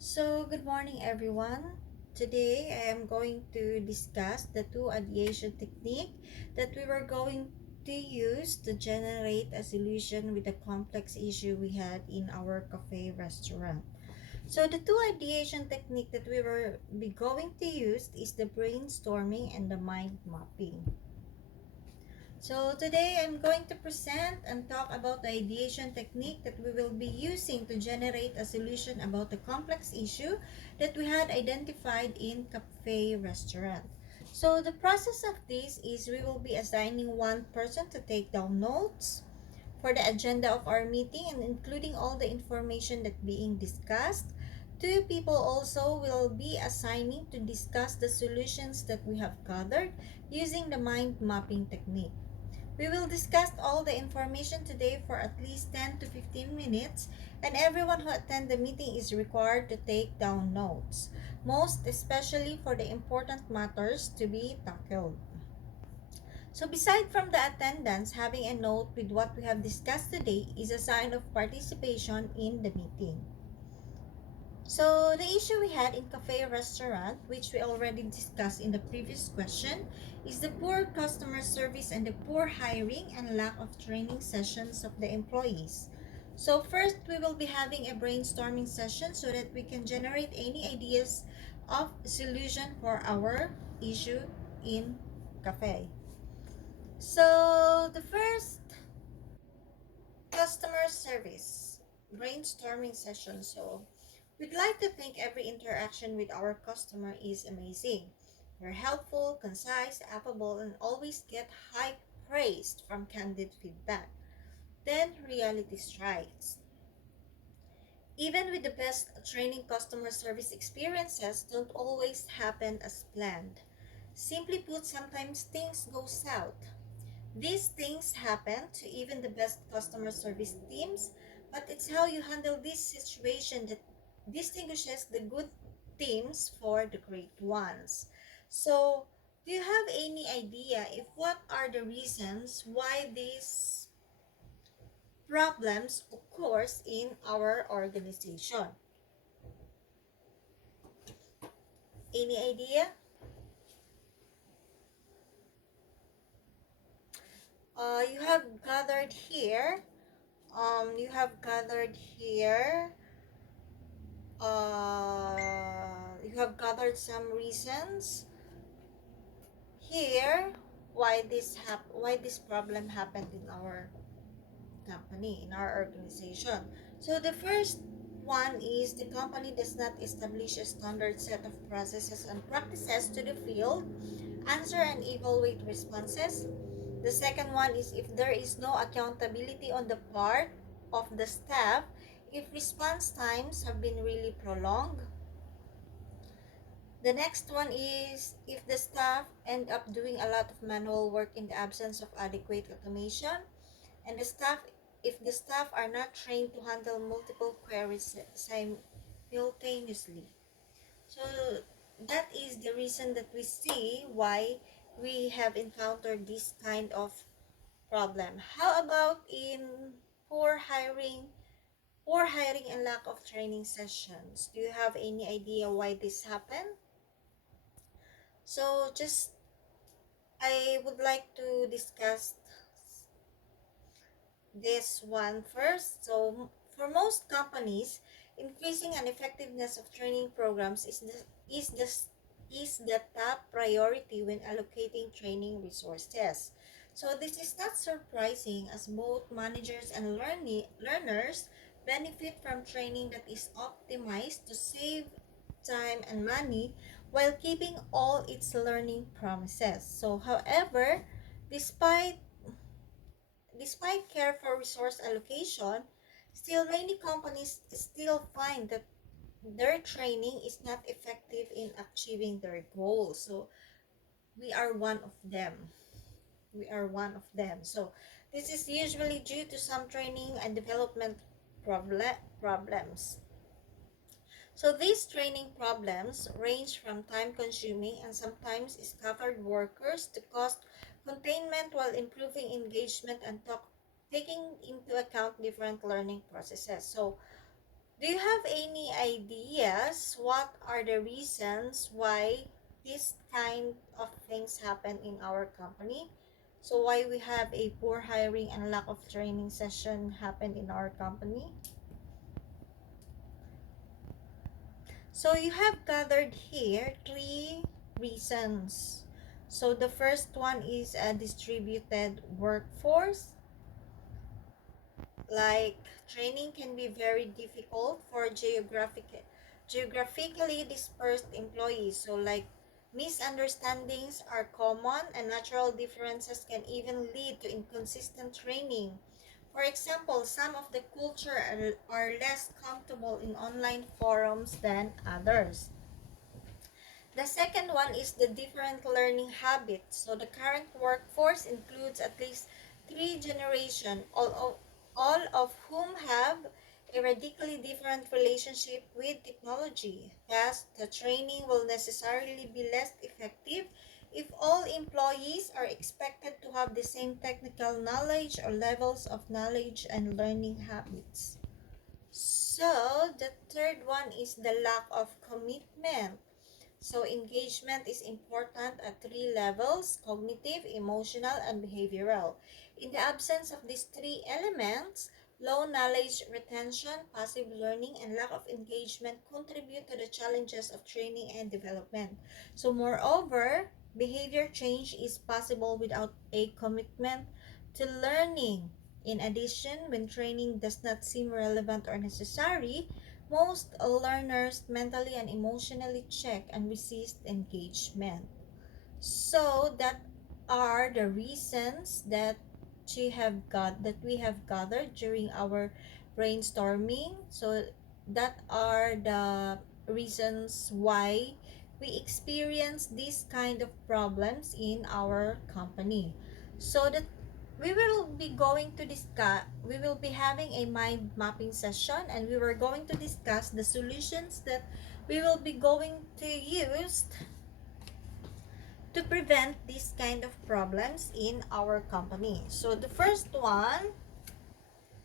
Good morning, everyone. Today, I am going to discuss the two ideation technique that we were going to use to generate a solution with the complex issue we had in our cafe restaurant. So, the two ideation technique that we were be going to use is the brainstorming and the mind mapping. So today I'm going to present and talk about the ideation technique that we will be using to generate a solution about the complex issue that we had identified in cafe restaurant. So the process of this is we will be assigning one person to take down notes for the agenda of our meeting and including all the information that being discussed. Two people also will be assigning to discuss the solutions that we have gathered using the mind mapping technique. We will discuss all the information today for at least 10 to 15 minutes, and everyone who attend the meeting is required to take down notes, most especially for the important matters to be tackled. So beside from the attendance, having a note with what we have discussed today is a sign of participation in the meeting. So the issue we had in cafe restaurant, which we already discussed in the previous question, is the poor customer service and the poor hiring and lack of training sessions of the employees. So first, we will be having a brainstorming session so that we can generate any ideas of solution for our issue in cafe. So the first, customer service brainstorming session. So we'd like to think every interaction with our customer is amazing. We're helpful, concise, affable, and always get high praise from candid feedback. Then reality strikes. Even with the best training, customer service experiences don't always happen as planned. Simply put, sometimes things go south. These things happen to even the best customer service teams, but it's how you handle this situation that distinguishes the good teams for the great ones. So, do you have any idea if what are the reasons why these problems occurs in our organization? Any idea? You have gathered here. You have gathered here you have gathered some reasons here why this problem happened in our company, in our organization. So the first one is the company does not establish a standard set of processes and practices to the field, answer and evaluate responses. The second one is if there is no accountability on the part of the staff, if response times have been really prolonged. The next one is if the staff end up doing a lot of manual work in the absence of adequate automation, and if the staff are not trained to handle multiple queries simultaneously. So that is the reason that we see why we have encountered this kind of problem. How about in poor hiring, poor hiring and lack of training sessions? Do you have any idea why this happened? So just I would like to discuss this one first. So for most companies, increasing an effectiveness of training programs is the top priority when allocating training resources. So this is not surprising as both managers and learners benefit from training that is optimized to save time and money while keeping all its learning promises. So however, despite Despite care for resource allocation, still many companies still find that their training is not effective in achieving their goals. So we are one of them. We are one of them. So this is usually due to some training and development problems. So these training problems range from time-consuming and sometimes scattered workers to cost containment while improving engagement and taking into account different learning processes. So Do you have any ideas what are the reasons why this kind of things happen in our company? So why we have a poor hiring and lack of training session happen in our company? So you have gathered here three reasons. So the first one is a distributed workforce. Like training can be very difficult for geographically dispersed employees. So like misunderstandings are common and natural differences can even lead to inconsistent training. For example, some of the culture are less comfortable in online forums than others. The second one is the different learning habits. So the current workforce includes at least three generations, all of whom have a radically different relationship with technology. Thus, the training will necessarily be less effective if all employees are expected to have the same technical knowledge or levels of knowledge and learning habits. So, the third one is the lack of commitment. So engagement is important at three levels: cognitive, emotional, and behavioral. In the absence of these three elements, low knowledge retention, passive learning, and lack of engagement contribute to the challenges of training and development. So moreover, behavior change is possible without a commitment to learning. In addition, when training does not seem relevant or necessary, most learners mentally and emotionally check and resist engagement. So that are the reasons that we have gathered during our brainstorming. So that are the reasons why we experience this kind of problems in our company. So that we will be having a mind mapping session, and we were going to discuss the solutions that we will be going to use to prevent these kind of problems in our company. So the first one,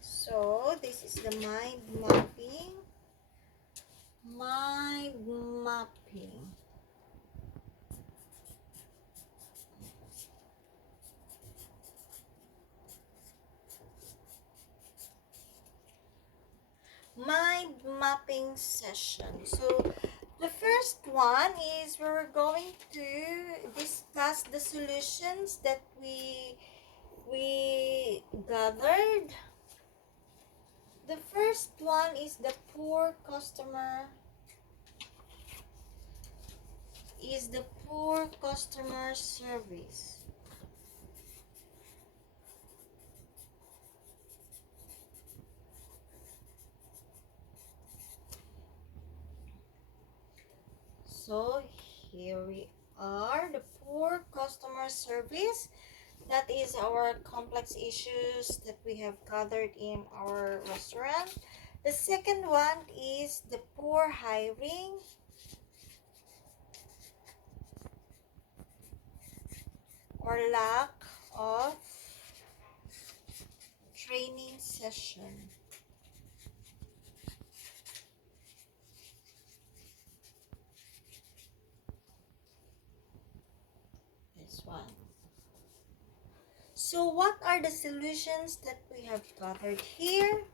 so this is the mind mapping. Mind mapping session. So the first one is we're going to discuss the solutions that we gathered. The first one is the poor customer service. So here we are, the poor customer service. That is our complex issues that we have gathered in our restaurant. The second one is the poor hiring or lack of training session. This one. So what are the solutions that we have gathered here?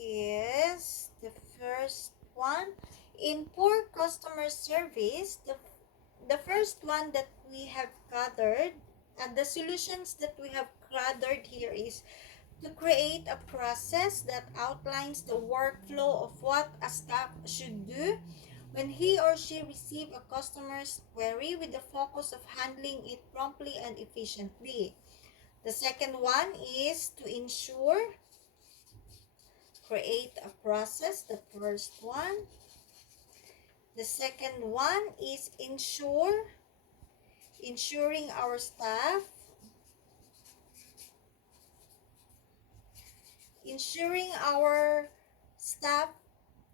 Is the first one in poor customer service. The first one that we have gathered, and the solutions that we have gathered here is to create a process that outlines the workflow of what a staff should do when he or she receive a customer's query, with the focus of handling it promptly and efficiently. The second one is to create a process. The first one. The second one is ensuring our staff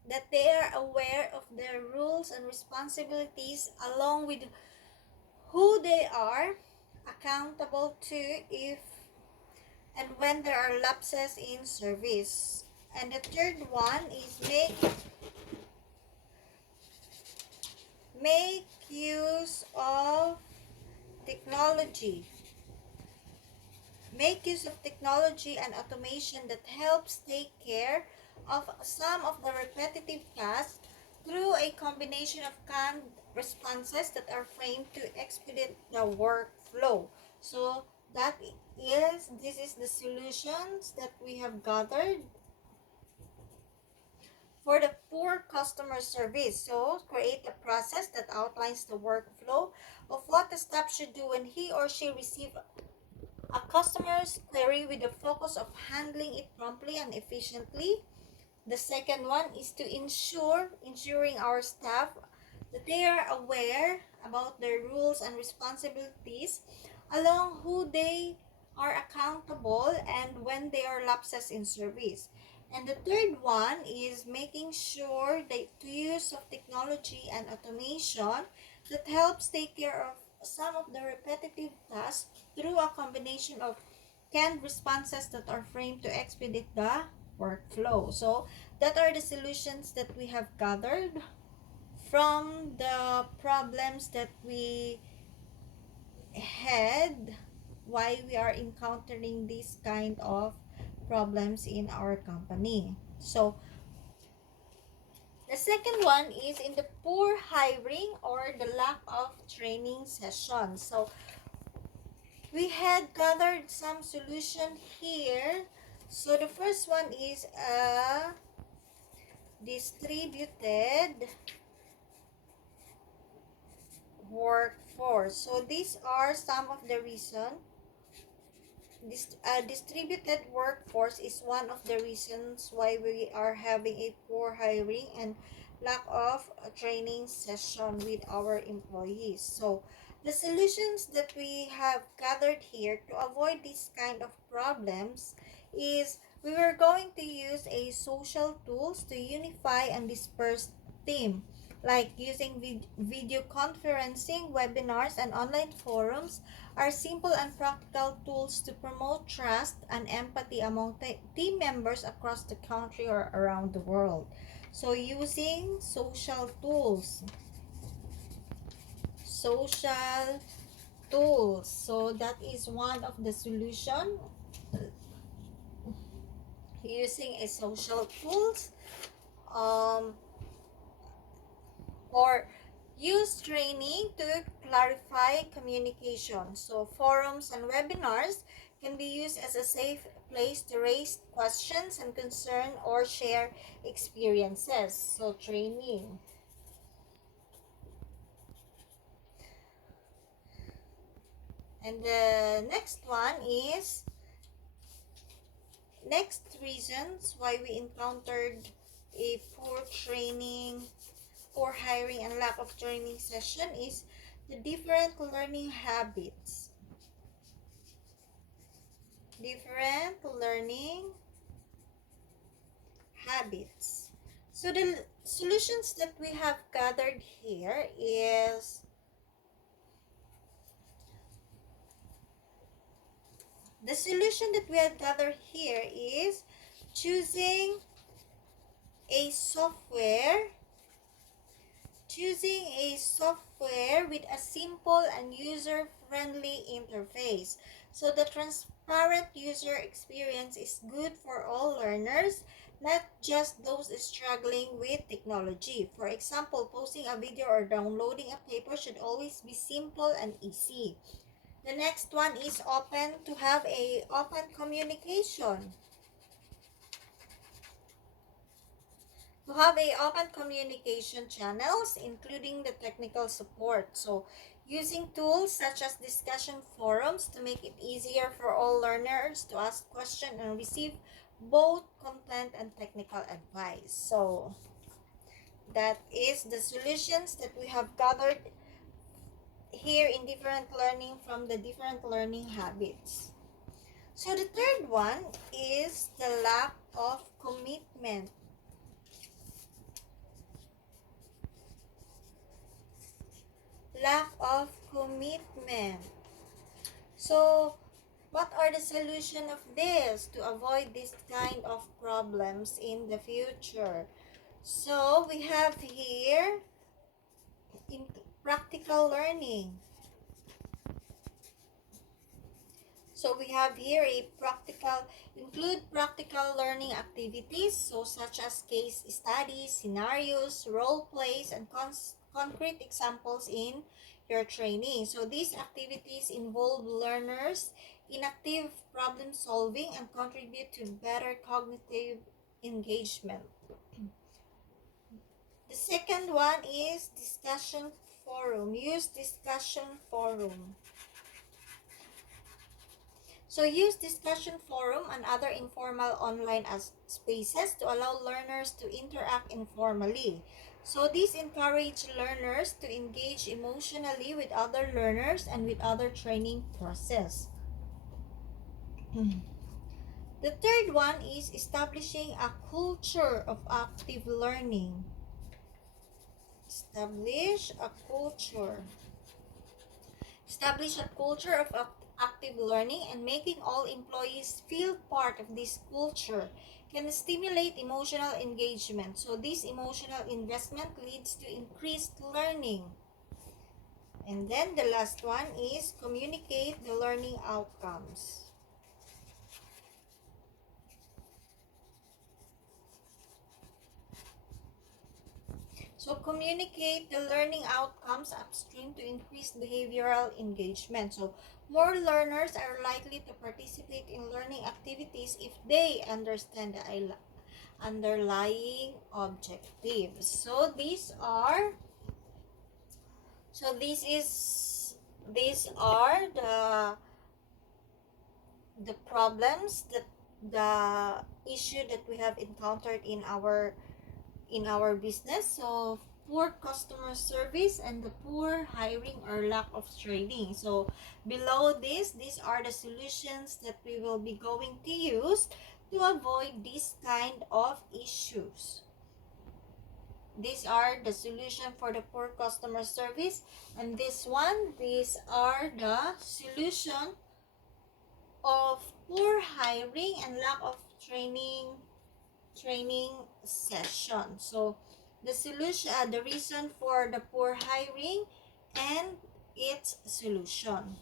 that they are aware of their rules and responsibilities, along with who they are accountable to if and when there are lapses in service. And the third one is make use of technology. Make use of technology and automation that helps take care of some of the repetitive tasks through a combination of canned responses that are framed to expedite the workflow. So this is the solutions that we have gathered for the poor customer service. So create a process that outlines the workflow of what the staff should do when he or she receives a customer's query with the focus of handling it promptly and efficiently. The second one is to ensuring our staff that they are aware about their rules and responsibilities along who they are accountable and when there are lapses in service. And the third one is making sure that the use of technology and automation that helps take care of some of the repetitive tasks through a combination of canned responses that are framed to expedite the workflow. So that are the solutions that we have gathered from the problems that we had why we are encountering this kind of problems in our company. So the second one is in the poor hiring or the lack of training sessions. So we had gathered some solution here. So the first one is a distributed workforce. So these are some of the reason. This distributed workforce is one of the reasons why we are having a poor hiring and lack of a training session with our employees. So the solutions that we have gathered here to avoid this kind of problems is we were going to use a social tools to unify and disperse team, like using video conferencing, webinars, and online forums are simple and practical tools to promote trust and empathy among team members across the country or around the world. So using social tools. So that is one of the solution, using a social tools. Um, or use training to clarify communication. So forums and webinars can be used as a safe place to raise questions and concern or share experiences. So training. And the next one is next reasons why we encountered a poor training, poor hiring, and lack of training session is the different learning habits. Different learning habits. So the solutions that we have gathered here is the solution that we have gathered here is choosing a software with a simple and user-friendly interface. So the transparent user experience is good for all learners, not just those struggling with technology. For example, posting a video or downloading a paper should always be simple and easy. The next one is to have a open communication. To have a open communication channels, including the technical support. So using tools such as discussion forums to make it easier for all learners to ask questions and receive both content and technical advice. So that is the solutions that we have gathered here in different learning from the different learning habits. So the third one is the lack of commitment. Lack of commitment. So What are the solution of this to avoid this kind of problems in the future? So we have here in practical learning. So we have here include practical learning activities, so such as case studies, scenarios, role plays, and concrete examples in your training. So these activities involve learners in active problem solving and contribute to better cognitive engagement. The second one is discussion forum. Use discussion forum. So use discussion forum and other informal online spaces to allow learners to interact informally. So these encourage learners to engage emotionally with other learners and with other training process. The third one is establishing a culture of active learning. Establish a culture. Establish a culture of active learning and making all employees feel part of this culture can stimulate emotional engagement. So this emotional investment leads to increased learning. And then the last one is communicate the learning outcomes. So communicate the learning outcomes upstream to increase behavioral engagement. So more learners are likely to participate in learning activities if they understand the underlying objectives. So these are these are the problems that the issue that we have encountered in our business. So poor customer service and the poor hiring or lack of training. So below this, these are the solutions that we will be going to use to avoid this kind of issues. These are the solution for the poor customer service, and these are the solution of poor hiring and lack of training session. So the solution, the reason for the poor hiring and its solution.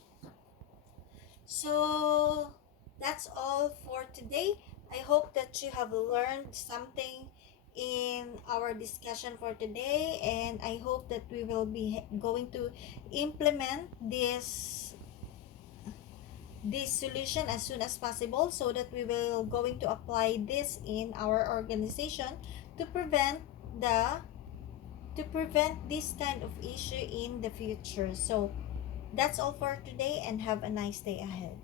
So that's all for today. I hope that you have learned something in our discussion for today, and I hope that we will be going to implement this solution as soon as possible, so that we will going to apply this in our organization to prevent this kind of issue in the future. So that's all for today, and have a nice day ahead.